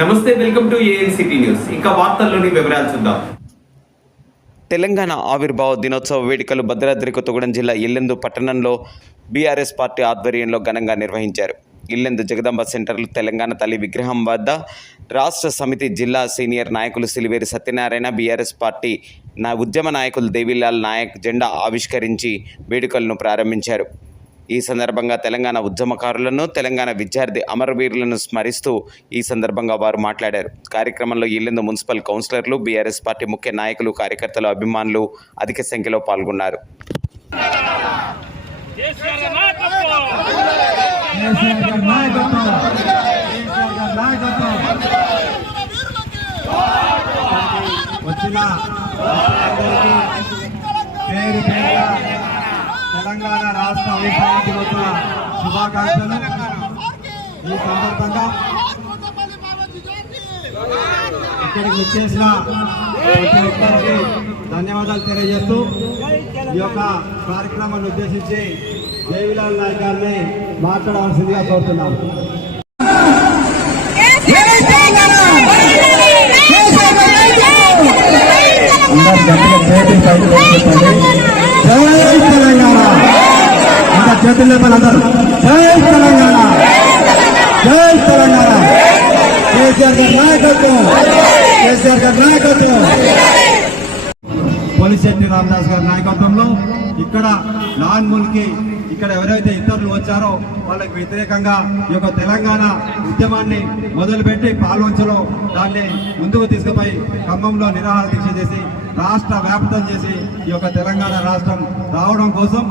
నమస్తే, welcome to ANCT news. ఇంకా వార్తల్లోని వివరాలు చూద్దాం. తెలంగాణ ఆవిర్భావ దినోత్సవ వేడుకలు భద్రాద్రి కొత్తగూడెం జిల్లా ఇల్లెందు పట్టణంలో బీఆర్ఎస్ పార్టీ ఆధ్వర్యంలో ఘనంగా నిర్వహించారు. ఇల్లెందు జగదాంబ సెంటర్లో తెలంగాణ తల్లి విగ్రహం వద్ద రాష్ట్ర సమితి జిల్లా సీనియర్ నాయకులు సిలివేరి సత్యనారాయణ, బీఆర్ఎస్ పార్టీ ఉద్యమ నాయకులు దేవిలాల్ నాయక్ జెండా ఆవిష్కరించి వేడుకలను ప్రారంభించారు. ఈ సందర్భంగా తెలంగాణ ఉద్యమకారులను, తెలంగాణ విద్యార్థి అమరవీరులను స్మరిస్తూ ఈ సందర్భంగా వారు మాట్లాడారు. కార్యక్రమంలో ఇల్లెందు మున్సిపల్ కౌన్సిలర్లు, బీఆర్ఎస్ పార్టీ ముఖ్య నాయకులు, కార్యకర్తలు, అభిమానులు అధిక సంఖ్యలో పాల్గొన్నారు. తెలంగాణ రాష్ట్ర ఆవిర్భావ దినోత్సవ శుభాకాంక్షలు. ఈ సందర్భంగా ఇక్కడికి వచ్చేసిన ప్రతి ఒక్కరికి ధన్యవాదాలు తెలియజేస్తూ ఈ యొక్క కార్యక్రమాన్ని ఉద్దేశించి దేవిలాల్ నాయక్ గారిని మాట్లాడవలసిందిగా కోరుతున్నాం. జై తెలంగాణ, ఇంకా చేతులు లేపాలి అందరూ. జై తెలంగాణ, జై తెలంగాణ. కేసీఆర్ గారి నాయకత్వం, కేసీఆర్ గారి నాయకత్వం, పోలిశెట్టి రామదాస్ గారి నాయకత్వంలో ఇక్కడ నాన్ముల్కి ఇక్కడ ఎవరైతే ఇతరులు వచ్చారో వాళ్ళకి వ్యతిరేకంగా ఈ యొక్క తెలంగాణ ఉద్యమాన్ని మొదలుపెట్టి పాల్వంచలో దాన్ని ముందుకు తీసుకుపోయి ఖమ్మంలో నిరాహార దీక్ష చేసి రాష్ట్ర వ్యాప్తం చేసి ఈ యొక్క తెలంగాణ రాష్ట్రం రావడం కోసం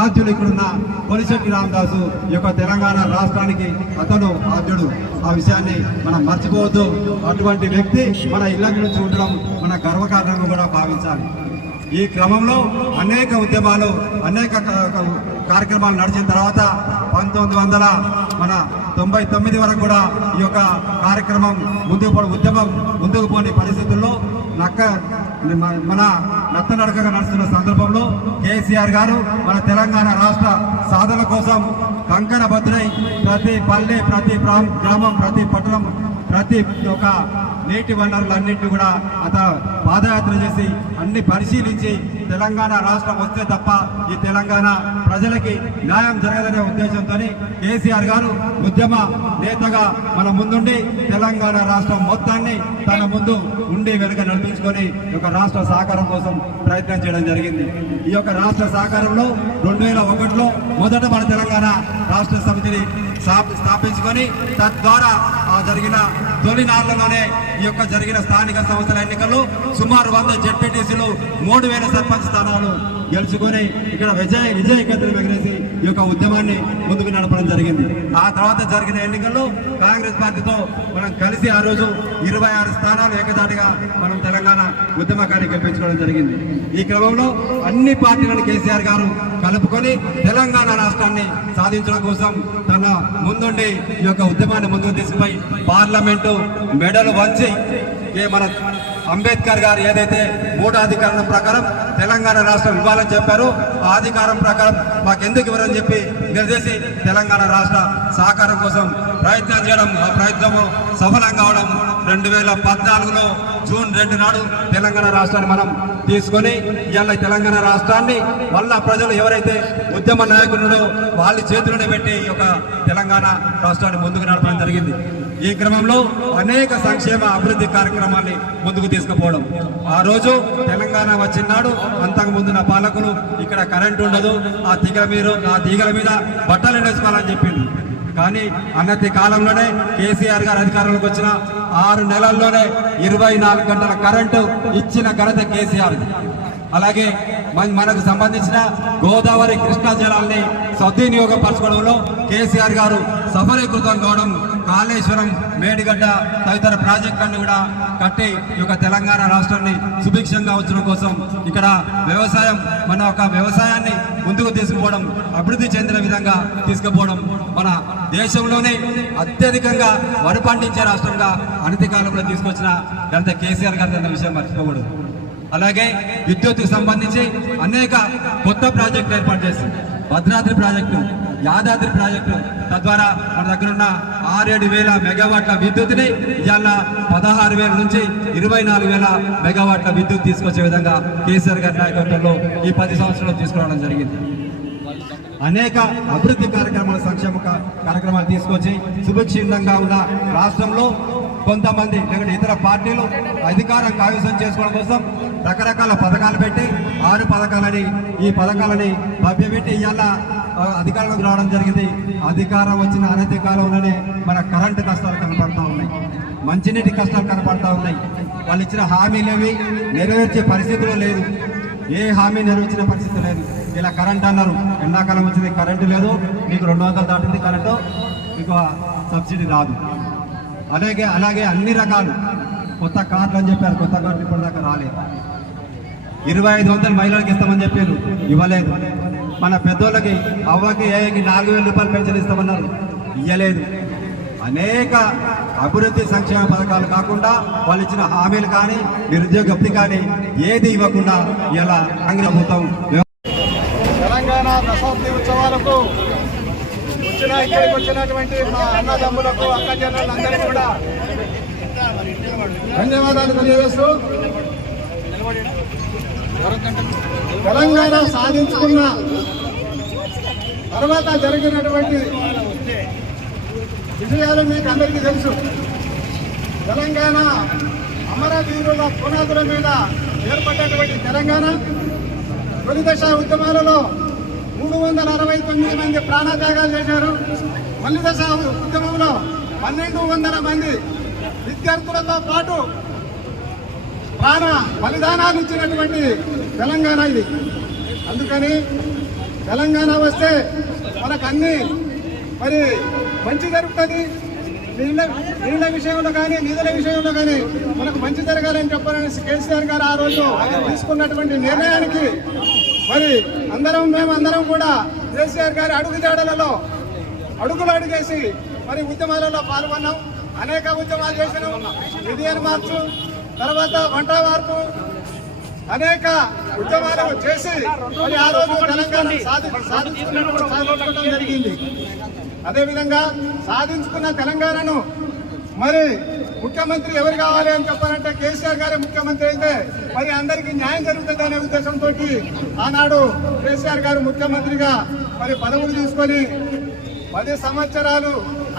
ఆద్యుడు ఇక్కడున్న పోలిశెట్టి రామదాసు ఈ యొక్క తెలంగాణ రాష్ట్రానికి అతను ఆద్యుడు. ఆ విషయాన్ని మనం మర్చిపోవద్దు. అటువంటి వ్యక్తి మన ఇళ్ళ నుంచి ఉండడం మన గర్వకారణంగా కూడా భావించాలి. ఈ క్రమంలో అనేక ఉద్యమాలు, అనేక కార్యక్రమాలు నడిచిన తర్వాత 1999 వరకు కూడా ఈ యొక్క కార్యక్రమం ఉద్యమం ముందుకు పోని పరిస్థితుల్లో మన నత్తనడకగా నడుస్తున్న సందర్భంలో కేసీఆర్ గారు మన తెలంగాణ రాష్ట్ర సాధన కోసం కంకణ బద్దులై ప్రతి పల్లె, ప్రతి గ్రామం, ప్రతి పట్టణం, ప్రతి ఒక్క నీటి వనరులన్నింటినీ కూడా పాదయాత్ర చేసి అన్ని పరిశీలించి తెలంగాణ రాష్ట్రం వస్తే తప్ప ఈ తెలంగాణ ప్రజలకి న్యాయం జరగదనే ఉద్దేశంతో కేసీఆర్ గారు ఉద్యమ నేతగా మన ముందుండి తెలంగాణ రాష్ట్రం మొత్తాన్ని తన ముందు ఉండి వెనుక నడిపించుకొని ఈ యొక్క రాష్ట్ర సహకారం కోసం ప్రయత్నం చేయడం జరిగింది. ఈ యొక్క రాష్ట్ర సహకారంలో 2001లో మొదట మన తెలంగాణ రాష్ట్ర సమితిని స్థాపించుకొని తద్వారా జరిగిన తొలి నాళ్లలోనే ఈ యొక్క జరిగిన స్థానిక సంస్థల ఎన్నికల్లో సుమారు 100 జెడ్పీటీసీలు, 3000 సర్పంచ్ స్థానాలు గెలుచుకొని ఇక్కడ విజయకేతనం ఎగరేసి ఈ యొక్క ఉద్యమాన్ని ముందుకు నడపడం జరిగింది. ఆ తర్వాత జరిగిన ఎన్నికల్లో కాంగ్రెస్ పార్టీతో మనం కలిసి ఆ రోజు 26 స్థానాలు ఏకదాటిగా మనం తెలంగాణ ఉద్యమకాన్ని గెలిపించుకోవడం జరిగింది. ఈ క్రమంలో అన్ని పార్టీలను కేసీఆర్ గారు కలుపుకొని తెలంగాణ రాష్ట్రాన్ని సాధించడం కోసం తన ముందుండి ఈ యొక్క ఉద్యమాన్ని ముందుకు తీసుకుపోయి పార్లమెంటు మెడలు వంచి మన అంబేద్కర్ గారు ఏదైతే 3వ అధికారం ప్రకారం తెలంగాణ రాష్ట్రం ఇవ్వాలని చెప్పారో ఆ అధికారం ప్రకారం మాకెందుకు ఇవ్వరని చెప్పి నిర్దేశి తెలంగాణ రాష్ట్ర సహకారం కోసం ప్రయత్నం చేయడం, ఆ ప్రయత్నము సఫలం కావడం 2014లో జూన్ 2 నాడు తెలంగాణ రాష్ట్రాన్ని మనం తీసుకొని ఇవాళ తెలంగాణ రాష్ట్రాన్ని మళ్ళా ప్రజలు ఎవరైతే ఉద్యమ నాయకులు వాళ్ళ చేతుల్లోనే పెట్టి ఈ యొక్క తెలంగాణ రాష్ట్రాన్ని ముందుకు నడపడం జరిగింది. ఈ క్రమంలో అనేక సంక్షేమ అభివృద్ధి కార్యక్రమాన్ని ముందుకు తీసుకుపోవడం. ఆ రోజు తెలంగాణ వచ్చినాడు అంతకు ముందున్న పాలకులు ఇక్కడ కరెంట్ ఉండదు, ఆ తీగల మీద బట్టలు వేసుకోవాలని చెప్పింది. కానీ అన్నతి కాలంలోనే కేసీఆర్ గారు అధికారంలోకి వచ్చిన 6 నెలల్లోనే 24 గంటల కరెంటు ఇచ్చిన ఘనత కేసీఆర్. అలాగే మనకు సంబంధించిన గోదావరి, కృష్ణా జలాల్ని సద్వినియోగపరచుకోవడంలో కేసీఆర్ గారు సఫలీకృతం కావడం, కాళేశ్వరం, మేడిగడ్డ తదితర ప్రాజెక్టులను కూడా కట్టి ఈ యొక్క తెలంగాణ రాష్ట్రాన్ని సుభిక్షంగా ఉంచడం కోసం ఇక్కడ మన యొక్క వ్యవసాయాన్ని ముందుకు తీసుకుపోవడం, అభివృద్ధి చెందిన విధంగా తీసుకుపోవడం, మన దేశంలోనే అత్యధికంగా వరి పండించే రాష్ట్రంగా అనతి కాలంలో తీసుకొచ్చిన ఘనత కేసీఆర్ గారి విషయం మర్చిపోకూడదు. అలాగే విద్యుత్తుకు సంబంధించి అనేక కొత్త ప్రాజెక్టులు ఏర్పాటు చేసింది. భద్రాద్రి ప్రాజెక్టు, యాదాద్రి ప్రాజెక్టు, తద్వారా మన దగ్గర ఉన్న 6-7 మెగావాట్ల విద్యుత్ని ఇవాళ 16,000 నుంచి 24,000 మెగావాట్ల విద్యుత్ తీసుకొచ్చే విధంగా కేసీఆర్ గారి నాయకత్వంలో ఈ 10 సంవత్సరాలు తీసుకురావడం జరిగింది. అనేక అభివృద్ధి కార్యక్రమాలు, సంక్షేమ కార్యక్రమాలు తీసుకొచ్చి సుభిక్షంగా ఉన్న రాష్ట్రంలో కొంతమంది లేకపోతే ఇతర పార్టీలు అధికారం కైవసం చేసుకోవడం కోసం రకరకాల పథకాలు పెట్టి 6 పథకాలని ఈ పథకాలని భవ్యపెట్టి ఇవాళ అధికారంలోకి రావడం జరిగింది. అధికారం వచ్చిన అనతి కాలంలోనే మన కరెంటు కష్టాలు కనపడతా ఉన్నాయి, మంచినీటి కష్టాలు కనపడతా ఉన్నాయి. వాళ్ళు ఇచ్చిన హామీలేవి నెరవేర్చే పరిస్థితిలో లేదు, ఏ హామీ నెరవేర్చిన పరిస్థితి లేదు. ఇలా కరెంట్ అన్నారు, ఎండాకాలం వచ్చింది కరెంటు లేదు, మీకు 200 దాటింది కరెంటు, మీకు సబ్సిడీ రాదు. అలాగే అన్ని రకాలు కొత్త కార్డులు అని చెప్పారు, కొత్త కార్డులు ఇప్పటిదాకా రాలేదు. 2,500 మహిళలకు ఇస్తామని చెప్పారు, ఇవ్వలేదు. మన పెద్దోళ్ళకి అవ్వకి ఏకి 4,000 రూపాయలు పెన్షన్ ఇస్తామన్నారు, ఇవ్వలేదు. అనేక అభివృద్ధి సంక్షేమ పథకాలు కాకుండా వాళ్ళు ఇచ్చిన హామీలు కానీ నిరుద్యోగ భృతి కానీ ఏది ఇవ్వకుండా ఇలా కాంగ్రెస్ ప్రభుత్వం తెలంగాణ దశాబ్ది ఉత్సవాలకు ఇక్కడికి వచ్చినటువంటి మా అన్నదమ్ములకు, అక్క చెల్లెళ్ళందరికీ కూడా ధన్యవాదాలు తెలియజేస్తూ, తెలంగాణ సాధించుకున్న తర్వాత జరిగినటువంటి విజయాలు మీకు అందరికీ తెలుసు. తెలంగాణ అమరవీరుల పునాదుల మీద ఏర్పడినటువంటి తెలంగాణ తొలి దశ ఉద్యమాలలో 369 మంది ప్రాణత్యాగాలు చేశారు. మల్లి దశ ఉద్యమంలో 1,200 మంది విద్యార్థులతో పాటు ప్రాణ బలిదానాలు ఇచ్చినటువంటి తెలంగాణ ఇది. అందుకని తెలంగాణ వస్తే మనకు మరి మంచి జరుగుతుంది. నీళ్ళ విషయంలో కానీ నిధుల విషయంలో కానీ మనకు మంచి జరగాలని చెప్పాలని కేసీఆర్ గారు ఆ రోజు తీసుకున్నటువంటి నిర్ణయానికి మరి మేమందరం కూడా కేసీఆర్ గారి అడుగుజాడలలో అడుగేసి మరి ఉద్యమాలలో పాల్గొన్నాం. అనేక ఉద్యమాలు చేసినాం. విధియన్ మార్చు, తర్వాత వంట వార్పు, అనేక ఉద్యమాలు చేసి మరి ఆ రోజు తెలంగాణ సాధించుకోవడం జరిగింది. అదేవిధంగా సాధించుకున్న తెలంగాణను మరి ముఖ్యమంత్రి ఎవరు కావాలి అని చెప్పాలంటే కేసీఆర్ గారే ముఖ్యమంత్రి అయితే మరి అందరికీ న్యాయం జరుగుతుంది అనే ఉద్దేశంతో ఆనాడు కేసీఆర్ గారు ముఖ్యమంత్రిగా మరి పదవులు తీసుకొని 10 సంవత్సరాలు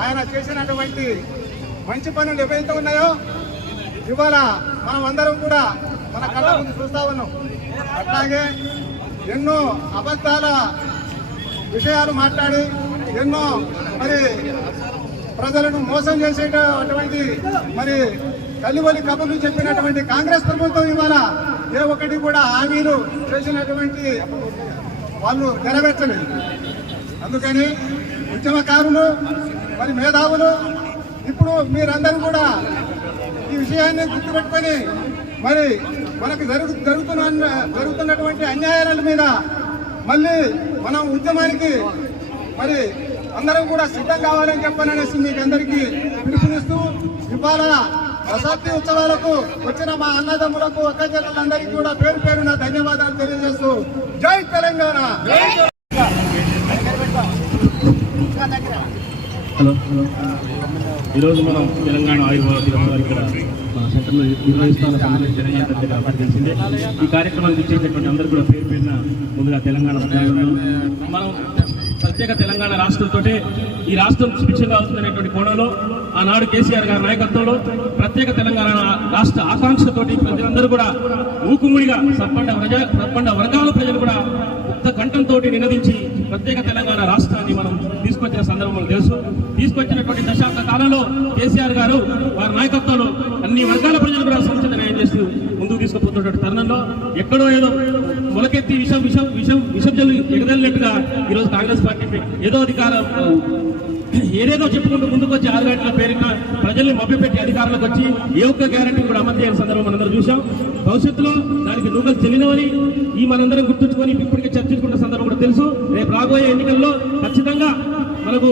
ఆయన చేసినటువంటి మంచి పనులు ఏవైతే ఉన్నాయో ఇవాళ మనం అందరం కూడా మన కళ్ళ ముందు చూస్తా ఉన్నాం. అట్లాగే ఎన్నో అబద్ధాల విషయాలు మాట్లాడి ఎన్నో మరి ప్రజలను మోసం చేసేటటువంటి మరి కల్లివలి కబుర్లు చెప్పినటువంటి కాంగ్రెస్ ప్రభుత్వం ఇవాళ ఏ ఒక్కటి కూడా హామీలు చేసినటువంటి వాళ్ళు నెరవేర్చలేదు. అందుకని ఉద్యమకారులు మరి మేధావులు ఇప్పుడు మీరందరూ కూడా ఈ విషయాన్ని గుర్తుపెట్టుకొని మరి మనకు జరుగుతున్నటువంటి అన్యాయాల మీద మళ్ళీ మనం ఉద్యమానికి మరి అందరం కూడా సిద్ధం కావాలని చెప్పాలనేసి మీకు అందరికీ పిలుపునిస్తూ ఇవాళ దశాబ్ది ఉత్సవాలకు వచ్చిన మా అన్నదమ్ములకు, అక్క చెల్లెలందరికీ కూడా పేరు పేరున ధన్యవాదాలు తెలియజేస్తూ జై తెలంగాణ. హలో, ఈరోజు మనం తెలంగాణ ఆయుర్వేద దినోత్సవం ఇక్కడ మన సెంటర్లో నిర్వహిస్తున్న తెలిసిందే. ఈ కార్యక్రమానికి ఇచ్చేటటువంటి అందరూ కూడా పేరు పేరున ముందుగా తెలంగాణ మనం ప్రత్యేక తెలంగాణ రాష్ట్రంతో ఈ రాష్ట్రం సుభిక్షంగా అవుతుందనేటువంటి కోణంలో ఆనాడు కేసీఆర్ గారి నాయకత్వంలో ప్రత్యేక తెలంగాణ రాష్ట్ర ఆకాంక్షతోటి ప్రజలందరూ కూడా ఊకుముడిగా సప్పండ వర్గాల ప్రజలు కూడా ఉత్త కంఠంతో నినదించి ప్రత్యేక తెలంగాణ రాష్ట్రాన్ని మనం తీసుకొచ్చిన సందర్భం తెలుసు. తీసుకొచ్చినటువంటి దశాబ్ద కాలంలో కేసీఆర్ గారు వారి నాయకత్వంలో అన్ని వర్గాల ప్రజలు కూడా సముచిత న్యాయం చేస్తూ ముందుకు తీసుకుపోతున్నటువంటి తరుణంలో ఎక్కడో ఏదో మొలకెత్తి విషజలు ఎగదలినట్టుగా ఈరోజు కాంగ్రెస్ పార్టీ ఏదేదో చెప్పుకుంటూ ముందుకు వచ్చి 6 గంటల పేరున ప్రజల్ని మభ్యపెట్టి అధికారంలోకి వచ్చి ఏ ఒక్క గ్యారంటీ కూడా అమలు చేయని సందర్భం మనందరం చూసాం. భవిష్యత్తులో దానికి నూకలు చెల్లినవని మనందరం గుర్తుంచుకొని ఇప్పటికే చర్చించుకున్న సందర్భం కూడా తెలుసు. రేపు రాబోయే ఎన్నికల్లో ఖచ్చితంగా మనకు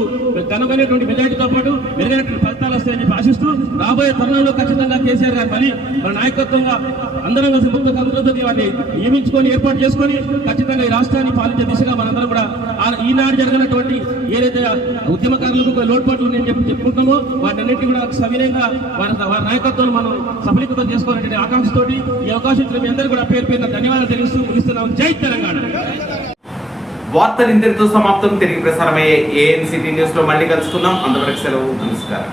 ఘనమైనటువంటి మెజార్టీతో పాటు మెరుగైనటువంటి ఫలితాలు వస్తాయని చెప్పి ఆశిస్తూ రాబోయే తరుణంలో ఖచ్చితంగా కేసీఆర్ గారు మళ్ళీ మన నాయకత్వంగా అందరం కలిసి ముక్త కథలతో వాటిని నియమించుకొని ఏర్పాటు చేసుకొని ఖచ్చితంగా ఈ రాష్ట్రాన్ని పాలించే దిశగా మనందరం కూడా ఈనాడు జరిగినటువంటి ఏదైతే ఉద్యమకారులకు లోటుపాట్లు నేను చెప్పుకుంటామో వాటన్నింటినీ కూడా సవినయంగా వారి నాయకత్వం మనం సఫలీకృతం చేసుకోవాలనే ఆకాంక్షతోటి ఈ అవకాశం ఇచ్చిన మీ అందరూ కూడా పేరు పేరున ధన్యవాదాలు తెలుస్తూ ముగిస్తున్నాం. జై తెలంగాణ. వార్తలు ఇంతటితో సమాప్తం. తిరిగి ప్రసారమయ్యే ఏఎన్ సిటీ న్యూస్ లో మళ్ళీ కలుసుకుందాం. అంతవరకు సెలవు. నమస్కారం.